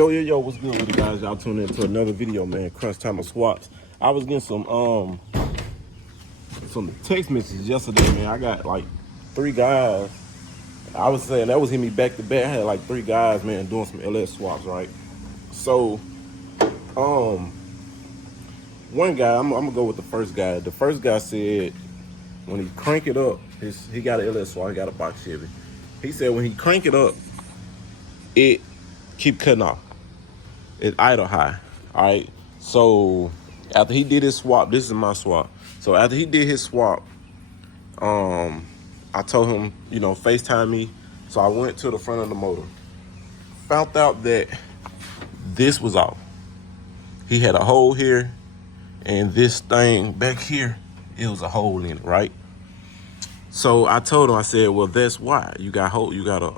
Yo, what's good with you guys? Y'all tuning into another video, man. Crunch time of swaps. I was getting some text messages yesterday, man. I got like 3 guys. I was saying that was hitting me back to back. I had like 3 guys, man, doing some LS swaps, right? So, one guy, I'm gonna go with the first guy. The first guy said when he crank it up, he got an LS swap, he got a box Chevy. He said when he crank it up, it keep cutting off. It idle high. All right. So after he did his swap, this is my swap. So after he did his swap, I told him, FaceTime me. So I went to the front of the motor. Found out that this was off. He had a hole here, and this thing back here, it was a hole in it, right? So I told him, I said, well, that's why you got a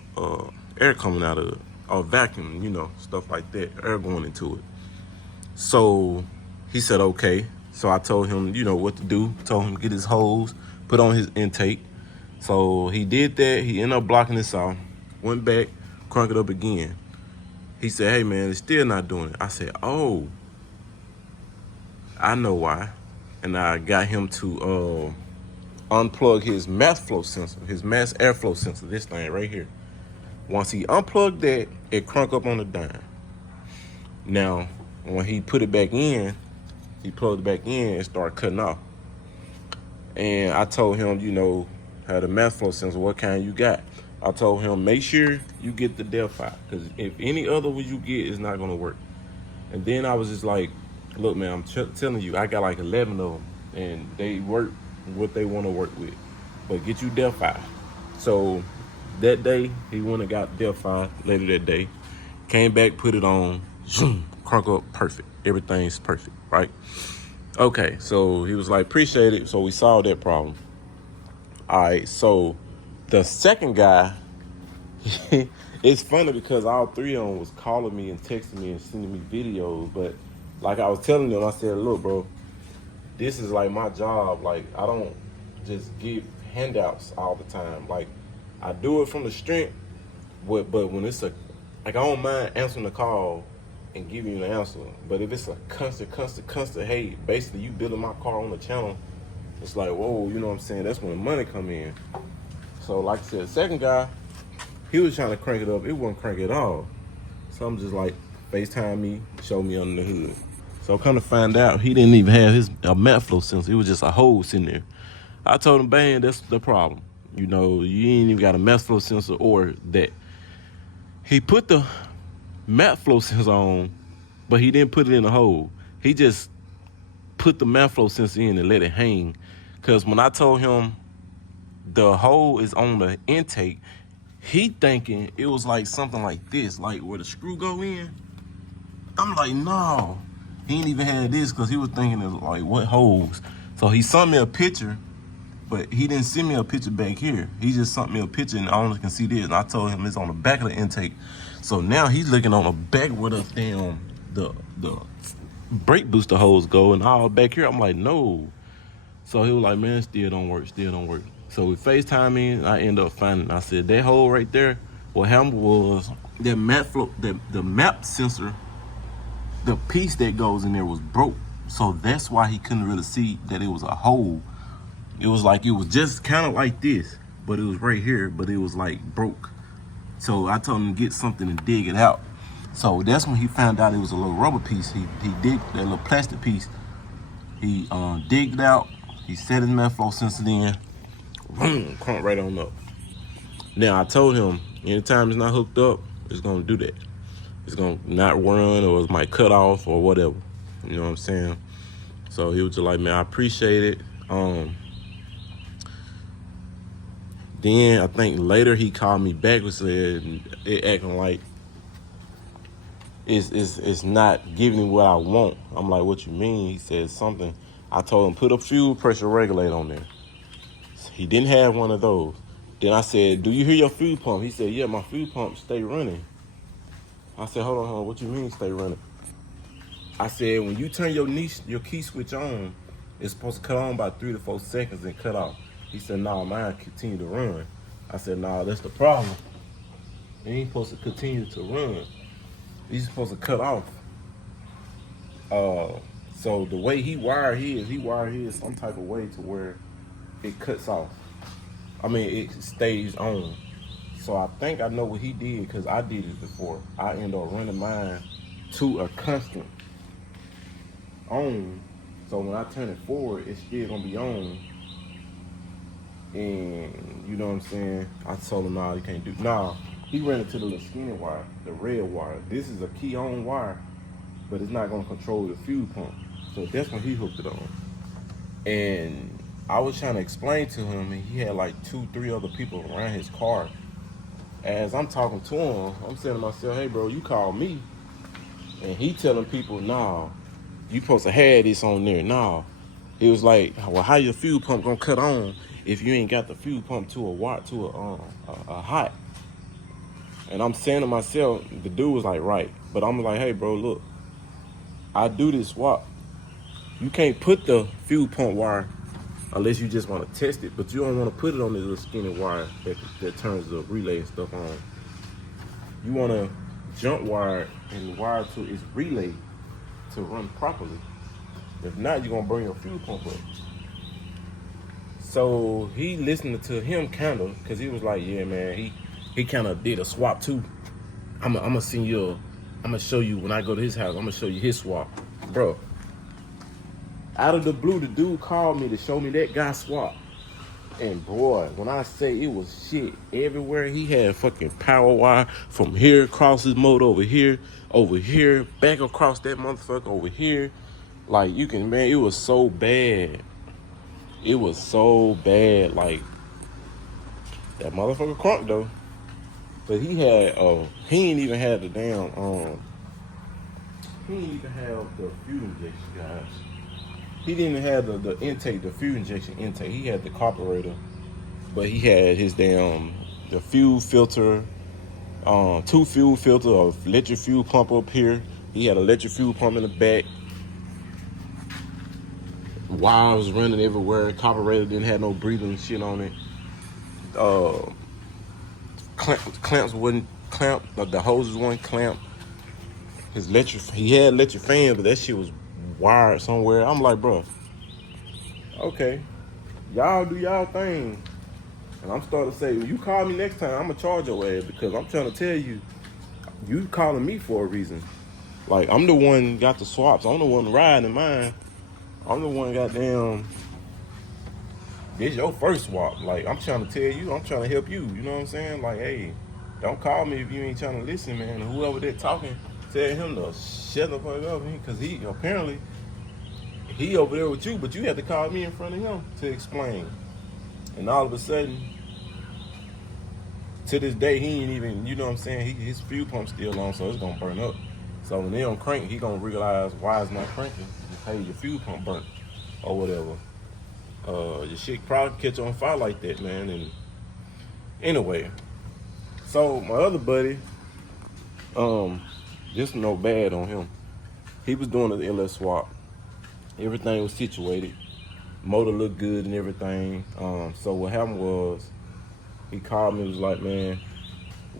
air coming out of it, or vacuum, stuff like that, air going into it. So he said, okay. So I told him, what to do. Told him to get his hose, put on his intake. So he did that. He ended up blocking this off. Went back, cranked it up again. He said, hey, man, it's still not doing it. I said, oh, I know why. And I got him to unplug his mass flow sensor, his mass airflow sensor, this thing right here. Once he unplugged that, it cranked up on the dime. Now, when he put it back in, he plugged it back in and started cutting off. And I told him, how the mass flow sensor, what kind you got. I told him, make sure you get the Delphi, because if any other one you get, it's not gonna work. And then I was just like, look, man, I'm telling you, I got like 11 of them, and they work what they want to work with. But get you Delphi. So that day, he went and got Delphi later that day. Came back, put it on, zoom, crunk up, perfect. Everything's perfect, right? Okay, so he was like, appreciate it. So we solved that problem. All right, so the second guy, it's funny because all 3 of them was calling me and texting me and sending me videos. But like I was telling them, I said, look, bro, this is like my job. Like, I don't just give handouts all the time. Like, I do it from the strength, but when it's like, I don't mind answering the call and giving you an answer. But if it's a constant, hey, basically you building my car on the channel, it's like, whoa, you know what I'm saying? That's when the money come in. So like I said, the second guy, he was trying to crank it up. It wasn't crank at all. So I'm just like, FaceTime me, show me under the hood. So come to find out, he didn't even have a mat flow sensor. It was just a hole sitting there. I told him, bang, that's the problem. You ain't even got a mat flow sensor or that. He put the mat flow sensor on, but he didn't put it in the hole. He just put the mat flow sensor in and let it hang. Because when I told him the hole is on the intake, he thinking it was like something like this, like where the screw go in. I'm like, no. He ain't even had this because he was thinking of like, what holes? So he sent me a picture, but he didn't send me a picture back here. He just sent me a picture and I only can see this. And I told him it's on the back of the intake. So now he's looking on the back where the brake booster hose go, and all back here. I'm like, no. So he was like, man, still don't work. So we FaceTime me, and I end up finding. I said that hole right there. What happened was that the map sensor, the piece that goes in there was broke. So that's why he couldn't really see that it was a hole. It was like, it was just kind of like this, but it was right here, but it was like broke. So I told him to get something and dig it out. So that's when he found out it was a little rubber piece. He digged that little plastic piece. He digged it out. He set his mat flow sensor in. Boom, cranked right on up. Now I told him, anytime it's not hooked up, it's gonna do that. It's gonna not run, or it might cut off or whatever. You know what I'm saying? So he was just like, man, I appreciate it. Then I think later he called me back and said it acting like it's not giving me what I want. I'm like, what you mean? He said something. I told him, put a fuel pressure regulator on there. He didn't have one of those. Then I said, do you hear your fuel pump? He said, yeah, my fuel pump stay running. I said, hold on, what you mean stay running? I said, when you turn your key switch on, it's supposed to cut on by 3 to 4 seconds and cut off. He said, nah, mine continue to run. I said, nah, that's the problem. It ain't supposed to continue to run. He's supposed to cut off. So the way he wired his some type of way to where it cuts off. I mean, it stays on. So I think I know what he did because I did it before. I end up running mine to a constant on. So when I turn it forward, it's still gonna be on. And you know what I'm saying? I told him, nah, you can't do. Nah, he ran it to the little skinny wire, the red wire. This is a key on wire, but it's not gonna control the fuel pump. So that's when he hooked it on. And I was trying to explain to him, and he had like 2-3 other people around his car. As I'm talking to him, I'm saying to myself, hey bro, you called me. And he telling people, nah, you supposed to have this on there. Nah. He was like, well, how your fuel pump gonna cut on if you ain't got the fuel pump to a watt, to a hot? And I'm saying to myself, the dude was like, right. But I'm like, hey bro, look, I do this swap. You can't put the fuel pump wire unless you just want to test it, but you don't want to put it on this little skinny wire that turns the relay and stuff on. You want to jump wire and wire to its relay to run properly. If not, you're going to burn your fuel pump up. So he listened to him kind of, because he was like, yeah, man, he kind of did a swap too. I'm going to show you when I go to his house, I'm going to show you his swap. Bro, out of the blue, the dude called me to show me that guy swap. And boy, when I say it was shit everywhere, he had fucking power wire from here across his motor over here, back across that motherfucker over here. Like, you can, man, it was so bad. It was so bad. Like, that motherfucker crunk though. But he had, he ain't even had the damn, he didn't even have the fuel injection, guys. He didn't even have the intake, the fuel injection intake. He had the carburetor, but he had his damn, the fuel filter, 2 fuel filter, of electric fuel pump up here. He had an electric fuel pump in the back. Wires running everywhere. Carburetor didn't have no breathing shit on it. Clamps wasn't clamped. The hoses weren't clamped. He had electric fan, but that shit was wired somewhere. I'm like, bro, okay, y'all do y'all thing. And I'm starting to say, when you call me next time, I'm gonna charge your ass, because I'm trying to tell you, you calling me for a reason. Like, I'm the one got the swaps. I'm the one riding mine. I'm the one goddamn, this your first swap. Like, I'm trying to tell you, I'm trying to help you. You know what I'm saying? Like, hey, don't call me if you ain't trying to listen, man. And whoever they're talking, tell him to shut the fuck up, because he apparently, he over there with you, but you had to call me in front of him to explain. And all of a sudden, to this day, he ain't even, you know what I'm saying, his fuel pump's still on, so it's gonna burn up. So when they don't crank, he gonna realize why it's not cranking. Hey, your fuel pump burnt or whatever. Your shit probably catch on fire like that, man. And anyway, so my other buddy, just no bad on him. He was doing the LS swap. Everything was situated. Motor looked good and everything. So what happened was, he called me and was like, man,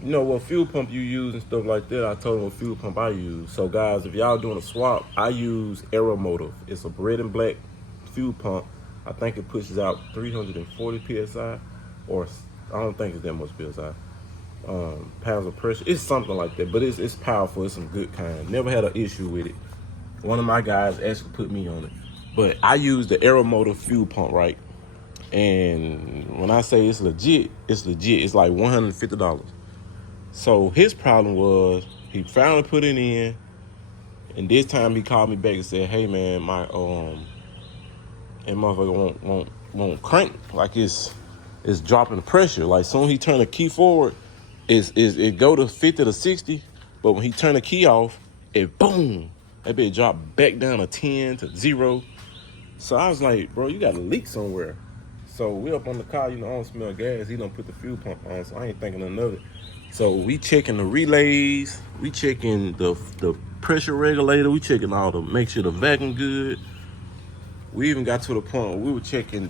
you know what fuel pump you use and stuff like that? I told him what fuel pump I use. So guys, if y'all doing a swap, I use Aeromotive. It's a red and black fuel pump. I think it pushes out 340 PSI, or I don't think it's that much PSI. Pounds of pressure. It's something like that, but it's powerful. It's some good kind. Never had an issue with it. One of my guys actually put me on it. But I use the Aeromotive fuel pump, right? And when I say it's legit, it's legit. It's like $150. So his problem was, he finally put it in, and this time he called me back and said, hey man, my and motherfucker won't crank, like it's dropping the pressure. Like, soon he turn the key forward, it go to 50 to 60, but when he turn the key off, it boom, that bitch drop back down to 10 to 0. So I was like, bro, you got a leak somewhere. So we up on the car, you know, I don't smell gas. He don't put the fuel pump on, so I ain't thinking of it. So we checking the relays, we checking the pressure regulator, we checking all make sure the vacuum good. We even got to the point where we were checking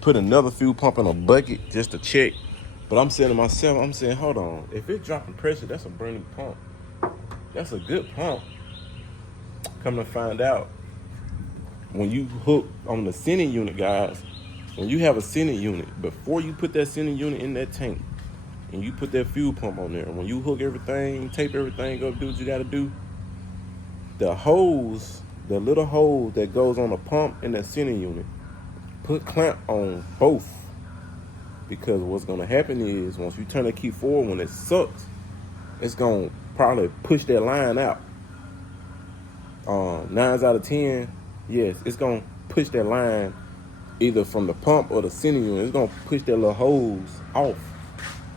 put another fuel pump in a bucket just to check. But I'm saying to myself, hold on, if it's dropping pressure, that's a brand new pump. That's a good pump. Come to find out, when you hook on the sending unit, guys, when you have a sending unit, before you put that sending unit in that tank and you put that fuel pump on there, when you hook everything, tape everything up, do what you gotta do, the hose, the little hose that goes on the pump and that sending unit, put clamp on both. Because what's gonna happen is once you turn the key forward, when it sucks, it's gonna probably push that line out. 9 out of 10, yes, it's gonna push that line either from the pump or the sending unit. It's gonna push that little hose off,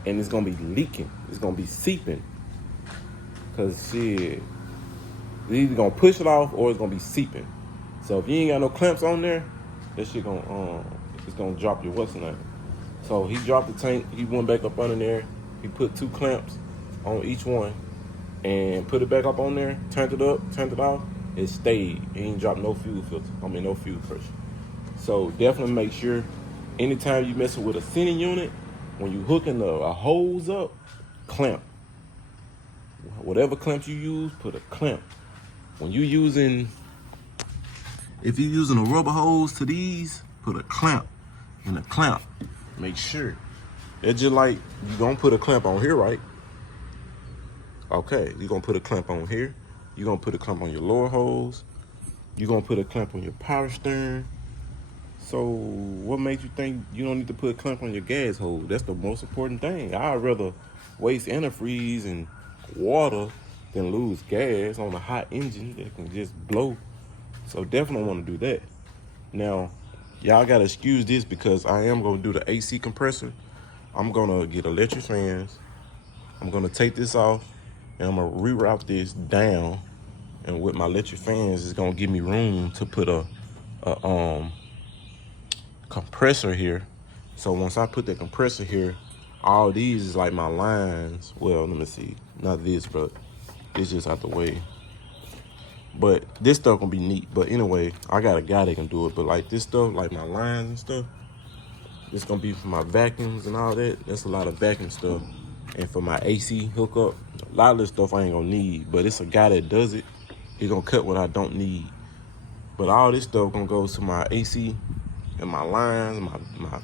and it's gonna be leaking. It's gonna be seeping. Cause shit, it's either gonna push it off or it's gonna be seeping. So if you ain't got no clamps on there, that shit gonna it's gonna drop your what's the name. So he dropped the tank. He went back up under there. He put 2 clamps on each one and put it back up on there. Turned it up, turned it off. It stayed. He ain't dropped no fuel filter. No fuel pressure. So definitely make sure anytime you messing with a sending unit, when you hooking a hose up, clamp. Whatever clamps you use, put a clamp. When you using, if you're using a rubber hose to these, put a clamp and a clamp. Make sure. It's just like you gonna put a clamp on here, right? Okay, you're gonna put a clamp on here. You're gonna put a clamp on your lower hose. You're gonna put a clamp on your power steering. So what makes you think you don't need to put a clamp on your gas hose? That's the most important thing. I'd rather waste antifreeze and water than lose gas on a hot engine that can just blow. So definitely want to do that. Now, y'all gotta excuse this because I am gonna do the AC compressor. I'm gonna get electric fans. I'm gonna take this off and I'm gonna reroute this down. And with my electric fans, it's gonna give me room to put a compressor here. So once I put the compressor here, all these is like my lines. Well, let me see. Not this, but it's just out the way. But this stuff gonna be neat. But anyway, I got a guy that can do it. But like this stuff, like my lines and stuff, it's gonna be for my vacuums and all that. That's a lot of vacuum stuff. And for my AC hookup, a lot of this stuff I ain't gonna need. But it's a guy that does it. He gonna cut what I don't need. But all this stuff gonna go to my AC and my lines,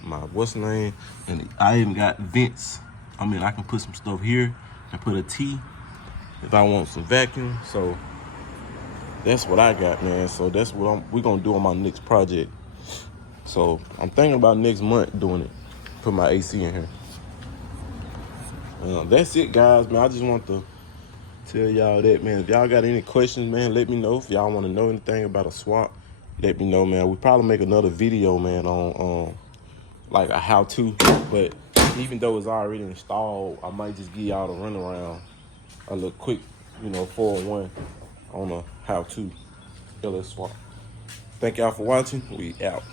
my what's the name? And I even got vents. I mean, I can put some stuff here and put a T if I want some vacuum. So that's what I got, man. So that's what we're gonna do on my next project. So I'm thinking about next month doing it. Put my AC in here. That's it, guys, man. I just want to tell y'all that, man. If y'all got any questions, man, let me know. If y'all want to know anything about a swap, let me know, man. We'll probably make another video, man, on like a how-to. But even though it's already installed, I might just give y'all the runaround, a little quick, 4-in-1 on a how-to LS swap. Thank y'all for watching. We out.